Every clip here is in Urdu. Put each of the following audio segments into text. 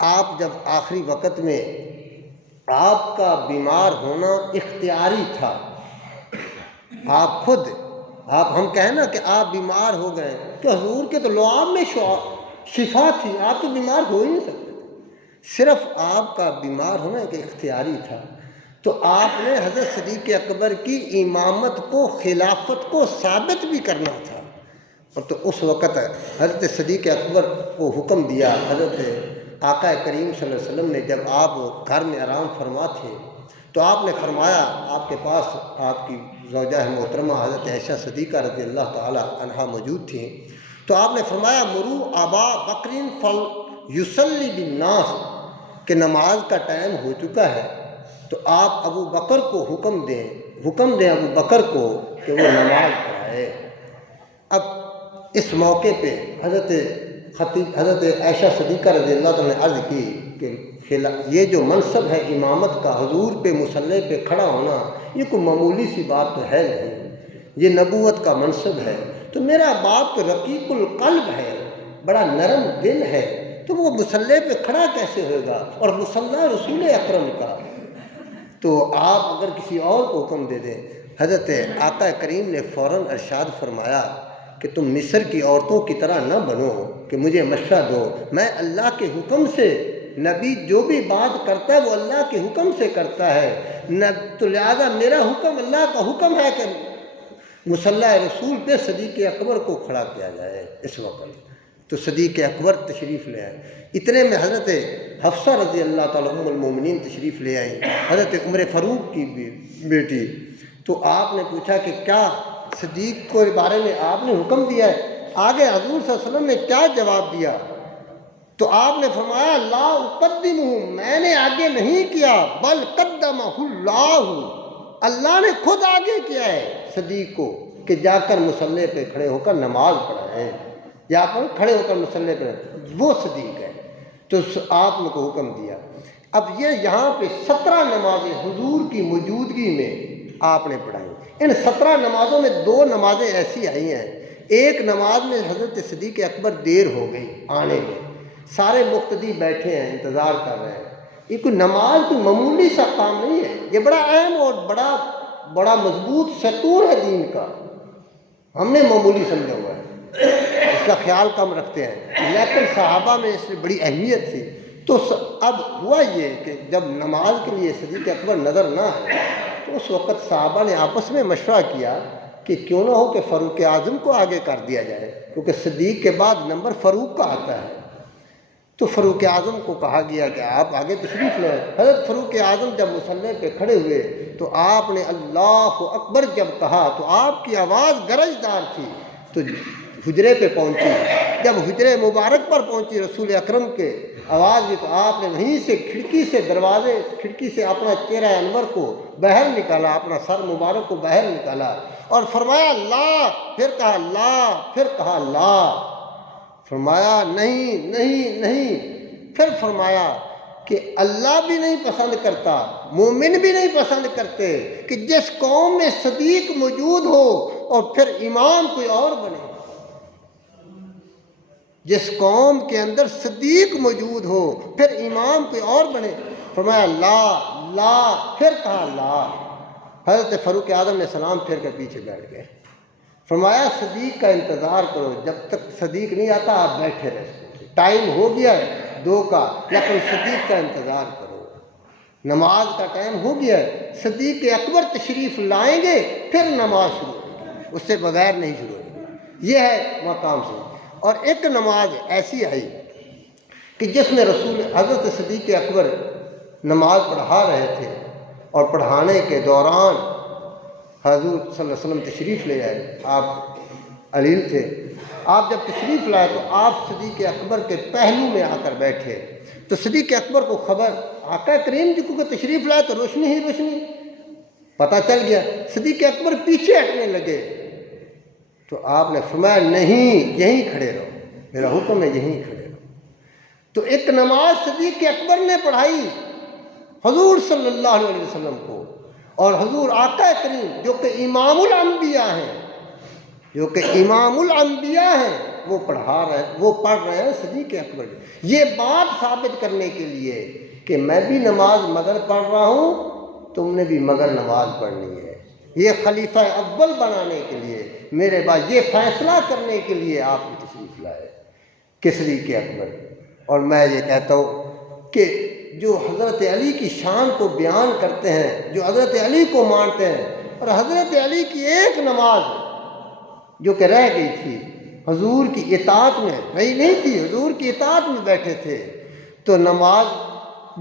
آپ جب آخری وقت میں آپ کا بیمار ہونا اختیاری تھا، آپ خود ہم کہیں نا کہ آپ بیمار ہو گئے تو حضور کے تو لعاب میں شفا تھی، آپ تو بیمار ہو ہی نہیں سکتے تھے، صرف آپ کا بیمار ہونا ایک اختیاری تھا۔ تو آپ نے حضرت صدیق اکبر کی امامت کو، خلافت کو ثابت بھی کرنا تھا، اور تو اس وقت حضرت صدیق اکبر کو حکم دیا۔ حضرت آقا کریم صلی اللہ علیہ وسلم نے جب آپ گھر میں آرام فرما تھے تو آپ نے فرمایا، آپ کے پاس آپ کی زوجہ محترمہ حضرت عائشہ صدیقہ رضی اللہ تعالی عنہا موجود تھیں، تو آپ نے فرمایا مرو ابا بکر فل یصلی بالناس، کہ نماز کا ٹائم ہو چکا ہے، تو آپ ابو بکر کو حکم دیں ابو بکر کو کہ وہ نماز پڑھائے۔ اب اس موقع پہ حضرت عائشہ صدیقہ رضی اللہ عنہ نے عرض کی کہ یہ جو منصب ہے امامت کا، حضور پہ مصلی پہ کھڑا ہونا، یہ کوئی معمولی سی بات تو ہے نہیں، یہ نبوت کا منصب ہے، تو میرا باپ تو رقیق القلب ہے، بڑا نرم دل ہے، تو وہ مصلی پہ کھڑا کیسے ہوگا، اور مصلی رسول اکرم کا، تو آپ اگر کسی اور کو حکم دے دیں۔ حضرت آقا کریم نے فوراً ارشاد فرمایا کہ تم مصر کی عورتوں کی طرح نہ بنو کہ مجھے مشورہ دو، میں اللہ کے حکم سے، نبی جو بھی بات کرتا ہے وہ اللہ کے حکم سے کرتا ہے، تو لہذا میرا حکم اللہ کا حکم ہے کہ مصلی رسول پہ صدیق اکبر کو کھڑا کیا جائے اس وقت۔ تو صدیق اکبر تشریف لے آئے، اتنے میں حضرت حفصہ رضی اللہ تعالیٰ ام المومنین تشریف لے آئیں، حضرت عمر فاروق کی بیٹی۔ تو آپ نے پوچھا کہ کیا صدیق کو بارے میں آپ نے حکم دیا ہے؟ آگے حضور صلی اللہ علیہ وسلم نے کیا جواب دیا؟ تو آپ نے فرمایا لا اقدمہ، میں نے آگے نہیں کیا، بل قدمہ اللہ نے خود آگے کیا ہے صدیق کو کہ جا کر مصلی پہ کھڑے ہو کر نماز پڑھائیں، یا پر کھڑے ہو کر مصلی پہ، وہ صدیق ہے، تو آپ نے کو حکم دیا۔ اب یہ یہاں پہ 17 نمازیں حضور کی موجودگی میں آپ نے پڑھائیں۔ ان 17 نمازوں میں 2 نمازیں ایسی آئی ہیں، ایک نماز میں حضرت صدیق اکبر دیر ہو گئی آنے میں، سارے مقتدی بیٹھے ہیں انتظار کر رہے ہیں، یہ کوئی نماز کوئی معمولی سا کام نہیں ہے، یہ بڑا اہم اور بڑا مضبوط ستون ہے دین کا، ہم نے معمولی سمجھا ہوا ہے، اس کا خیال کم رکھتے ہیں، لیکن صحابہ میں اس میں بڑی اہمیت تھی۔ تو اب ہوا یہ کہ جب نماز کے لیے صدیق اکبر نظر نہ آئے تو اس وقت صحابہ نے آپس میں مشورہ کیا کہ کیوں نہ ہو کہ فاروق اعظم کو آگے کر دیا جائے، کیونکہ صدیق کے بعد نمبر فاروق کا آتا ہے۔ تو فاروق اعظم کو کہا گیا کہ آپ آگے تشریف لائیں۔ حضرت فاروق اعظم جب مصلی پہ کھڑے ہوئے تو آپ نے اللہ اکبر جب کہا تو آپ کی آواز گرجدار تھی، تو حجرے پہ پہنچی، جب حجرے مبارک پر پہنچی رسول اکرم کے آواز بھی، تو آپ نے وہیں سے کھڑکی سے اپنا چہرہ انور کو باہر نکالا، اپنا سر مبارک کو باہر نکالا اور فرمایا لا، پھر کہا لا، پھر کہا لا، فرمایا نہیں نہیں نہیں، پھر فرمایا کہ اللہ بھی نہیں پسند کرتا، مومن بھی نہیں پسند کرتے کہ جس قوم میں صدیق موجود ہو اور پھر امام کوئی اور بنے، جس قوم کے اندر صدیق موجود ہو پھر امام کوئی اور بنے، فرمایا لا لا، پھر کہا لا۔ حضرت فاروق اعظم نے سلام پھیر کر پیچھے بیٹھ گئے، فرمایا صدیق کا انتظار کرو، جب تک صدیق نہیں آتا آپ بیٹھے رہے، ٹائم ہو گیا ہے 2 کا، لیکن صدیق کا انتظار کرو، نماز کا ٹائم ہو گیا ہے، صدیق اکبر تشریف لائیں گے پھر نماز شروع ہوگی، اس سے بغیر نہیں شروع ہوگی، یہ ہے مقام سے۔ اور ایک نماز ایسی آئی کہ جس میں رسول حضرت صدیق اکبر نماز پڑھا رہے تھے، اور پڑھانے کے دوران حضور صلی اللہ علیہ وسلم تشریف لے آئے، آپ علیل تھے، آپ جب تشریف لائے تو آپ صدیق اکبر کے پہلو میں آ کر بیٹھے، تو صدیق اکبر کو خبر، آقا کریم جی کو تشریف لائے تو روشنی ہی روشنی، پتہ چل گیا، صدیق اکبر پیچھے ہٹنے لگے، تو آپ نے فرمایا نہیں، یہیں کھڑے رہو، میرا حکم ہے یہیں کھڑے رہو۔ تو ایک نماز صدیق اکبر نے پڑھائی حضور صلی اللہ علیہ وسلم کو، اور حضور آقا کریم جو کہ امام الانبیاء ہیں، وہ پڑھ رہے ہیں صدیق اکبر، یہ بات ثابت کرنے کے لیے کہ میں بھی نماز مگر پڑھ رہا ہوں، تم نے بھی مگر نماز پڑھنی ہے۔ یہ خلیفہ اول بنانے کے لیے، میرے بعد یہ فیصلہ کرنے کے لیے آپ نے تشریف لائے کہ صدیق اکبر۔ اور میں یہ کہتا ہوں کہ جو حضرت علی کی شان کو بیان کرتے ہیں، جو حضرت علی کو مانتے ہیں، اور حضرت علی کی ایک نماز جو کہ رہ گئی تھی، حضور کی اطاعت میں رہی نہیں تھی، حضور کی اطاعت میں بیٹھے تھے، تو نماز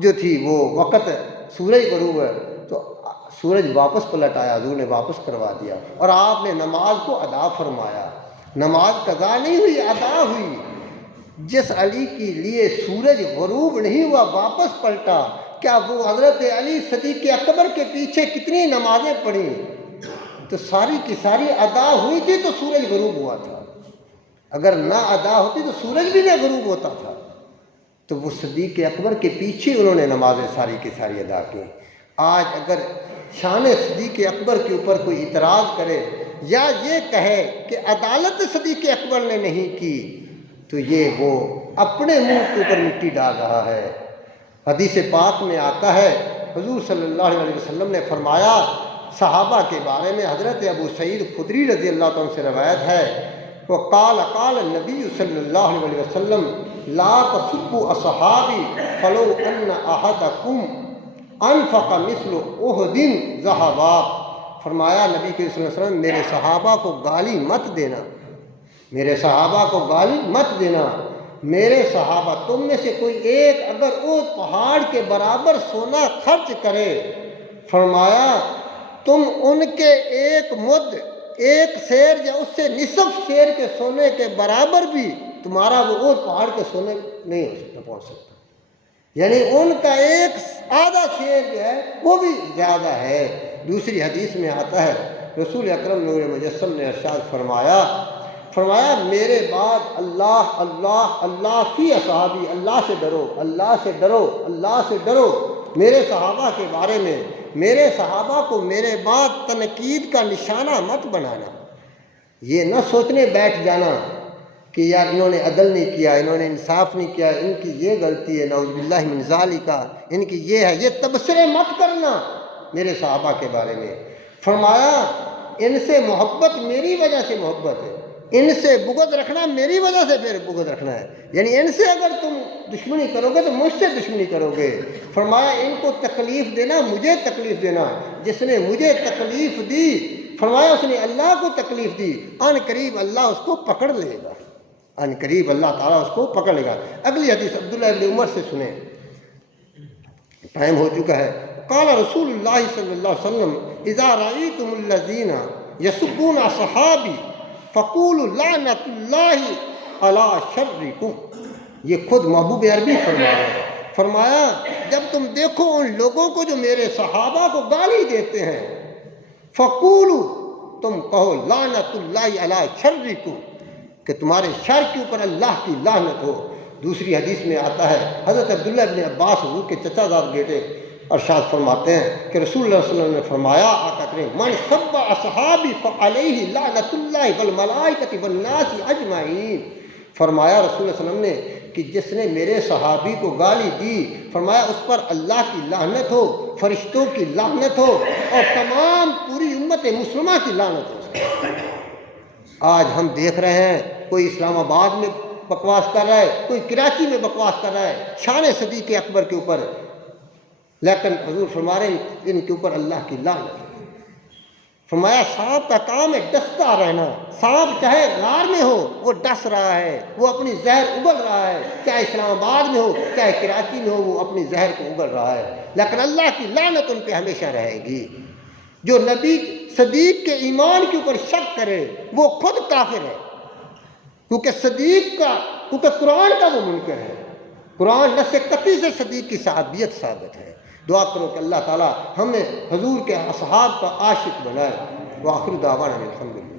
جو تھی وہ وقت سورج غروب ہے تو سورج واپس پلٹ آیا، حضور نے واپس کروا دیا، اور آپ نے نماز کو ادا فرمایا۔ نماز قضا نہیں ہوئی، ادا ہوئی۔ جس علی کے لیے سورج غروب نہیں ہوا واپس پلٹا، کیا وہ حضرت علی صدیق اکبر کے پیچھے کتنی نمازیں پڑھی تو ساری کی ساری ادا ہوئی تھی تو سورج غروب ہوا تھا، اگر نہ ادا ہوتی تو سورج بھی نہ غروب ہوتا تھا۔ تو وہ صدیق اکبر کے پیچھے انہوں نے نمازیں ساری کی ساری ادا کی۔ آج اگر شان صدیق اکبر کے اوپر کوئی اعتراض کرے یا یہ کہے کہ عدالت صدیق اکبر نے نہیں کی، تو یہ وہ اپنے منہ کے اوپر مٹی ڈال رہا ہے۔ حدیث پاک میں آتا ہے، حضور صلی اللہ علیہ وسلم نے فرمایا صحابہ کے بارے میں، حضرت ابو سعید خدری رضی اللہ عنہ سے روایت ہے، وہ قال النبی صلی اللہ علیہ وسلم لا تسبوا اصحابی فلو ان احدکم انفق مثل احد ذهبا۔ فرمایا نبی کے صلی اللہ علیہ وسلم، میرے صحابہ کو گالی مت دینا، میرے صحابہ کو گالی مت دینا، میرے صحابہ تم میں سے کوئی ایک اگر احد پہاڑ کے برابر سونا خرچ کرے، فرمایا تم ان کے ایک مد، ایک سیر یا اس سے نصف سیر کے سونے کے برابر بھی تمہارا وہ احد پہاڑ کے سونے نہیں ہو سکتا، پہنچ سکتا، یعنی ان کا ایک آدھا سیر جو ہے وہ بھی زیادہ ہے۔ دوسری حدیث میں آتا ہے، رسول اکرم نور مجسم نے ارشاد فرمایا میرے بعد اللہ اللہ اللہ فی اصحابی، اللہ سے ڈرو، اللہ سے ڈرو، اللہ سے ڈرو میرے صحابہ کے بارے میں، میرے صحابہ کو میرے بعد تنقید کا نشانہ مت بنانا۔ یہ نہ سوچنے بیٹھ جانا کہ یار انہوں نے عدل نہیں کیا، انہوں نے انصاف نہیں کیا، ان کی یہ غلطی ہے، نعوذ باللہ من ذالک، ان کی یہ ہے، یہ تبصرے مت کرنا میرے صحابہ کے بارے میں۔ فرمایا ان سے محبت میری وجہ سے محبت ہے، ان سے بغض رکھنا میری وجہ سے پھر بغض رکھنا ہے، یعنی ان سے اگر تم دشمنی کرو گے تو مجھ سے دشمنی کرو گے۔ فرمایا ان کو تکلیف دینا مجھے تکلیف دینا، جس نے مجھے تکلیف دی فرمایا اس نے اللہ کو تکلیف دی، ان قریب اللہ اس کو پکڑ لے گا، ان قریب اللہ تعالیٰ اس کو پکڑ لے گا۔ اگلی حدیث عبداللہ ابن عمر سے سنیں، ٹائم ہو چکا ہے۔ قال رسول اللہ صلی اللہ علیہ وسلم اذا رأیتم الذین یسبون اصحابی فقولوا لعنت اللہ علی شرکم۔ یہ خود محبوب عربی فرما رہے ہیں، فرمایا جب تم دیکھو ان لوگوں کو جو میرے صحابہ کو گالی دیتے ہیں، فقولوا تم کہو لعنت اللہ علی شرکم، کہ تمہارے شر کے اوپر اللہ کی لعنت ہو۔ دوسری حدیث میں آتا ہے، حضرت عبداللہ ابن عباس حضور کے چچا زاد بیٹے ارشاد فرماتے ہیں کہ رسول اللہ صلی اللہ علیہ وسلم نے فرمایا، آقا کریم من سب اصحابی فعلیہ لعنت اللہ والملائکۃ والناس اجمعین۔ فرمایا رسول اللہ صلی اللہ علیہ وسلم نے کہ جس نے میرے صحابی کو گالی دی، فرمایا اس پر اللہ کی لعنت ہو، فرشتوں کی لعنت ہو، اور تمام پوری امت مسلمہ کی لعنت ہو۔ آج ہم دیکھ رہے ہیں کوئی اسلام آباد میں بکواس کر رہا ہے، کوئی کراچی میں بکواس کر رہا ہے شان صدیق اکبر کے اوپر، لیکن حضور فرما رہے ہیں ان کے اوپر اللہ کی لعنت ہے۔ فرمایا سانپ کا کام ہے ڈستا رہنا، سانپ چاہے غار میں ہو وہ ڈس رہا ہے، وہ اپنی زہر اگل رہا ہے، چاہے اسلام آباد میں ہو چاہے کراچی میں ہو وہ اپنی زہر کو اگل رہا ہے، لیکن اللہ کی لعنت ان پہ ہمیشہ رہے گی۔ جو نبی صدیق کے ایمان کے اوپر شک کرے وہ خود کافر ہے، کیونکہ قرآن کا وہ منکر ہے، قرآن نص قطعی سے صدیق کی صحابیت ثابت ہے۔ دعا کرو کہ اللہ تعالی ہمیں حضور کے اصحاب کا عاشق بنائے۔ وآخر دعوانا الحمدللہ۔